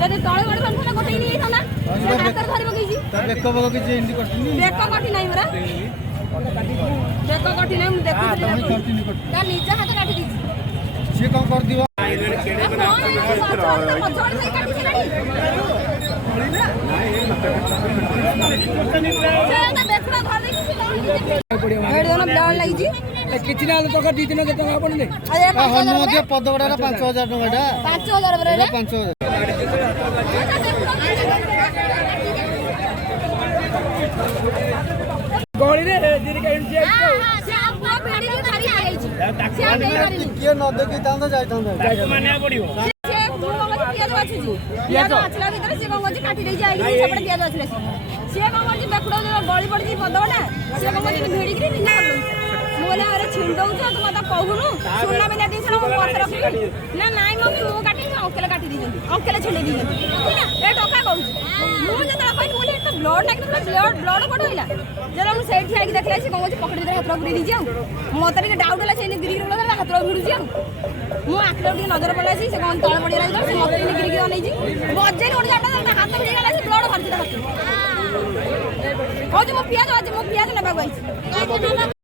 যদি তଳେ গড় বান্ধনা গোটে নিয়ে থানা সে হাতর ধরি বগিছি বেক বগ কিছু এন্ডি করছিনি বেক কাটি নাই মরা বেক কাটি নাই মু দেখু তা নিজে হাত কাটি দিছি সে কোন কর দিও କିଛି ନା ହେଲେ ଟଙ୍କା 2-3 ହଜାର ଟଙ୍କା ପଡ଼ିଲେ ହନୁମତ ପଦଗଡ଼ାର 5,000 ଟଙ୍କାଟା 5,000 ବରା 5,000 ଗଳିରେ ଦିରିକା ଏମିତି କିଏ ନ ଦେଖି ତାନ୍ଦ ଯାଇଥାନ୍ତା ମାନେ ପଡ଼ିବ ପିଆଜ ଆସିଲା ଭିତରେ ସେ କଣ କରୁଛି କାଟି ଦେଇଛି ଆଇକି ସେପଟେ ପିଆଜ ଆସିଲା ସିଏ କଣ କରୁଛି ଦେଖୁଡ ଗଳି ପଡ଼ିଛି ପଦଗଡ଼ା ସିଏ କଣ କରୁଛି ଭିଡ଼ିକିରି ନିଜେ କରିଦଉଛି ମୁଁ କହିଲି ଆରେ ଛିଣ୍ଡଉଛୁ ତୁ ମତେ କହୁନୁ ସୁନା ବିନା ଦେଇଛ ନା ମୁଁ ପଛରେ ରଖିବି ନା ନାଇଁ ମମ୍ମି ମୁଁ କାଟିଛି ଅଙ୍କଲ କାଟି ଦେଇଛନ୍ତି ଅଙ୍କଲ ଛିଣ୍ଡେଇ ଦେଇଛନ୍ତି ଏ ଟଙ୍କା କହୁଛି ମୁଁ ଯେତେବେଳେ କହିଲି ମୁଁ ଏଟା ବ୍ଲଡ୍ ଲାଗିଥିଲା ବ୍ଲଡ୍ କୋଟ ହେଲା ଯେତେବେଳେ ମୁଁ ସେଇଠି ଠିଆଇକି ଦେଖିଲା ସେ କଣ କରୁଛି ପକେଟ ଭିତରେ ହାତ ପୁରେଇ ଦେଇଛି ଆଉ ମତେ ଟିକେ ଡାଉଟ୍ ହେଲା ସେ ଗିରିଗିରି ଗଲା ହାତ ଭିଡୁଛି ଆଉ ମୁଁ ଆଖିରେ ଟିକେ ନଜର ପଡ଼ିଲା ସେ କଣ ତଳେ ପଡ଼ିଗଲା ସେ ମତେ ଗିରିଗିରି ଅନେଇଛି ବଜେଇ ଗୋଟେ ଜାଟା ହାତ ଭିଡ଼ିଗଲା ସେ ବ୍ଲଡ୍ ବାହାରିଛି ତା ହାତରୁ କହୁଛି ମୋ ପିଆଜ ଅଛି ମୋ ପିଆଜ ନେବାକୁ ଆଇଛି